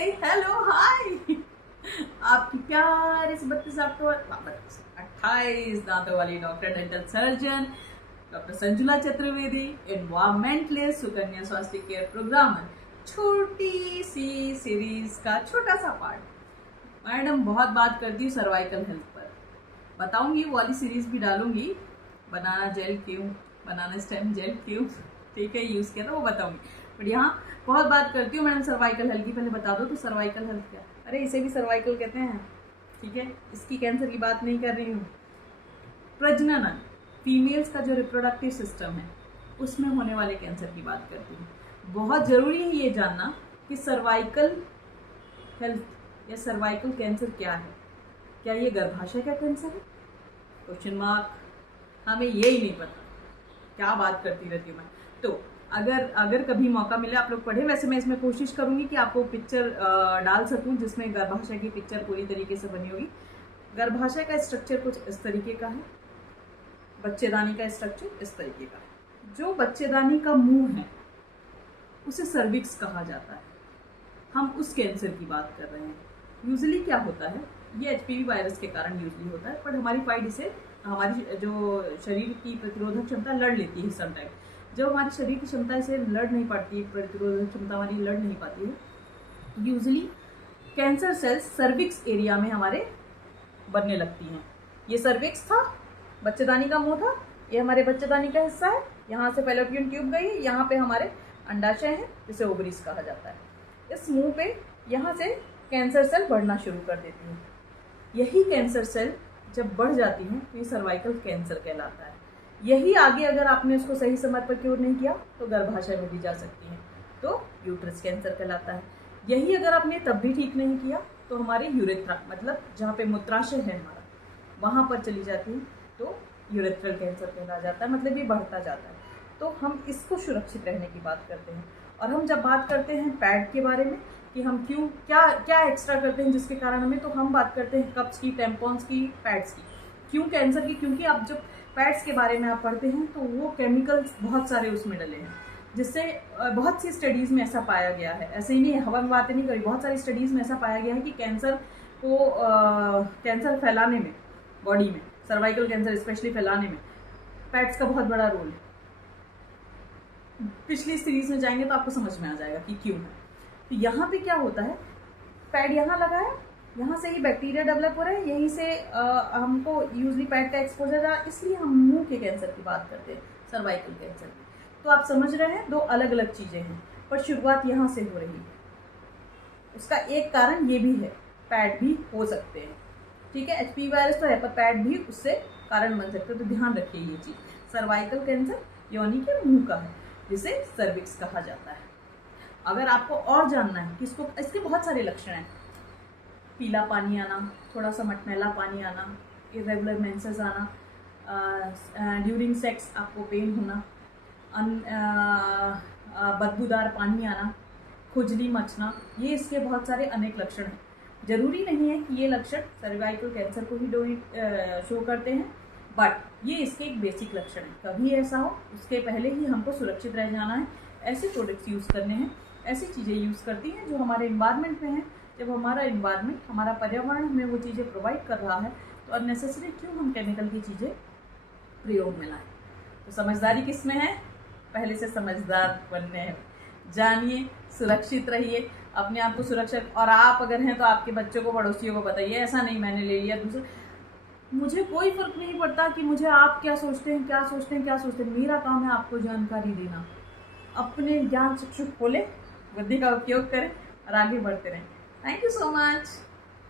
नमस्ते, हेलो, हाय। आपकी प्यार इस 28 दांतों वाली doctor dental surgeon doctor Sanjula Chaturvedi, environmentalist, Sukanya स्वास्थ्य केयर प्रोग्राम, छोटी सी सीरीज का छोटा सा पार्ट। मैडम बहुत बात करती हूँ सर्वाइकल हेल्थ पर, बताऊंगी वो वाली सीरीज भी डालूंगी। बनाना जेल क्यों, बनाना स्टेम जेल क्यों, ठीक है, यूज किया था वो बताऊंगी। बट यहाँ बहुत बात करती हूँ मैडम सर्वाइकल हेल्थ की, पहले बता दो तो सर्वाइकल हेल्थ क्या। अरे इसे भी सर्वाइकल कहते हैं, ठीक है, इसकी कैंसर की बात नहीं कर रही हूँ। प्रजनन, फीमेल्स का जो रिप्रोडक्टिव सिस्टम है उसमें होने वाले कैंसर की बात करती हूँ। बहुत जरूरी है ये जानना कि सर्वाइकल हेल्थ या सर्वाइकल कैंसर क्या है। क्या ये गर्भाशय का कैंसर है? Question mark. हमें ये ही नहीं पता, क्या बात करती रहती हूँ मैं। तो अगर कभी मौका मिले आप लोग पढ़े, वैसे मैं इसमें कोशिश करूंगी कि आपको पिक्चर डाल सकूं जिसमें गर्भाशय की पिक्चर पूरी तरीके से बनी होगी। गर्भाशय का स्ट्रक्चर कुछ इस तरीके का है, बच्चेदानी का स्ट्रक्चर इस तरीके का है। जो बच्चेदानी का मुंह है उसे सर्विक्स कहा जाता है। हम उस कैंसर की बात कर रहे हैं। यूजली क्या होता है, ये एचपीवी वायरस के कारण यूजली होता है, बट हमारी फाइट इसे, हमारी जो शरीर की प्रतिरोधक क्षमता लड़ लेती है समटाइम। जब हमारी शरीर की क्षमता इसे लड़ नहीं पाती, प्रतिरोधक क्षमता हमारी लड़ नहीं पाती है, usually cancer cells cervix area में हमारे बनने लगती हैं। ये सर्विक्स था, बच्चेदानी का मुंह था, ये हमारे बच्चेदानी का हिस्सा है। यहाँ से फैलोपियन ट्यूब गई, यहाँ पे हमारे अंडाशय है जिसे ओवरीज कहा जाता है। इस मुंह पे यहाँ से कैंसर सेल बढ़ना शुरू कर देती हैं। यही कैंसर सेल जब बढ़ जाती हैं तो ये सर्वाइकल कैंसर कहलाता है। यही आगे अगर आपने उसको सही समय पर क्योर नहीं किया तो गर्भाशय में भी जा सकती है, तो यूट्रस कैंसर कहलाता है। यही अगर आपने तब भी ठीक नहीं किया तो हमारे यूरेथ्रा, मतलब जहाँ पे मूत्राशय है हमारा, वहाँ पर चली जाती है तो यूरेथ्रल कैंसर कहला जाता है, मतलब ये बढ़ता जाता है। तो हम इसको सुरक्षित रहने की बात करते हैं। और हम जब बात करते हैं पैड के बारे में कि हम क्यों क्या क्या एक्स्ट्रा करते हैं जिसके कारण हमें, तो हम बात करते हैं कप्स की, टेम्पॉन्स की, पैड्स की। क्यों कैंसर की? क्योंकि आप जब पैड्स के बारे में आप पढ़ते हैं तो वो केमिकल्स बहुत सारे उसमें डले हैं, जिससे बहुत सी स्टडीज़ में ऐसा पाया गया है। ऐसे ही नहीं, हवा में बातें नहीं करी, बहुत सारी स्टडीज़ में ऐसा पाया गया है कि कैंसर को कैंसर फैलाने में, बॉडी में सर्वाइकल कैंसर स्पेशली फैलाने में पैड्स का बहुत बड़ा रोल है। पिछली सीरीज में जाएंगे तो आपको समझ में आ जाएगा कि क्यों है। तो यहाँ पे क्या होता है, पैड यहाँ लगा है, यहाँ से ही बैक्टीरिया डेवलप हो रहे हैं, यहीं से हमको यूजली पैड का एक्सपोजर रहा, इसलिए हम मुंह के कैंसर की बात करते हैं, सर्वाइकल कैंसर की। तो आप समझ रहे हैं, दो अलग अलग चीजें हैं, पर शुरुआत यहाँ से हो रही है। उसका एक कारण ये भी है, पैड भी हो सकते हैं, ठीक है। एचपीवी वायरस तो है, पर पैड भी उससे कारण बन सकते हैं, तो ध्यान रखिए ये चीज। सर्वाइकल कैंसर योनि के मुंह का है, जिसे सर्विक्स कहा जाता है। अगर आपको और जानना है कि इसके बहुत सारे लक्षण हैं, पीला पानी आना, थोड़ा सा मटमैला पानी आना, इरेगुलर मेंसेस आना, ड्यूरिंग सेक्स आपको पेन होना, बदबूदार पानी आना, खुजली मचना, ये इसके बहुत सारे अनेक लक्षण हैं। जरूरी नहीं है कि ये लक्षण सर्वाइकल कैंसर को ही शो करते हैं, बट ये इसके एक बेसिक लक्षण है। कभी ऐसा हो उसके पहले ही हमको सुरक्षित रह जाना है, ऐसे प्रोडक्ट्स यूज़ करने हैं, ऐसी चीज़ें यूज़ करती हैं जो हमारे इन्वायरमेंट में है। जब हमारा इन्वायरमेंट, हमारा पर्यावरण हमें वो चीज़ें प्रोवाइड कर रहा है तो अननेसेसरी क्यों हम केमिकल की चीज़ें प्रयोग में लाएं। तो समझदारी किस में है? पहले से समझदार बनने हैं। जानिए, सुरक्षित रहिए, अपने आप को सुरक्षित, और आप अगर हैं तो आपके बच्चों को, पड़ोसियों को बताइए। ऐसा नहीं मैंने ले लिया दूसरे, मुझे कोई फर्क नहीं पड़ता कि मुझे आप क्या सोचते हैं, क्या सोचते हैं, क्या सोचते हैं। मेरा काम है आपको जानकारी देना। अपने ज्ञान चक्षु खोले, बुद्धि का उपयोग करें और आगे बढ़ते रहें। Thank you so much.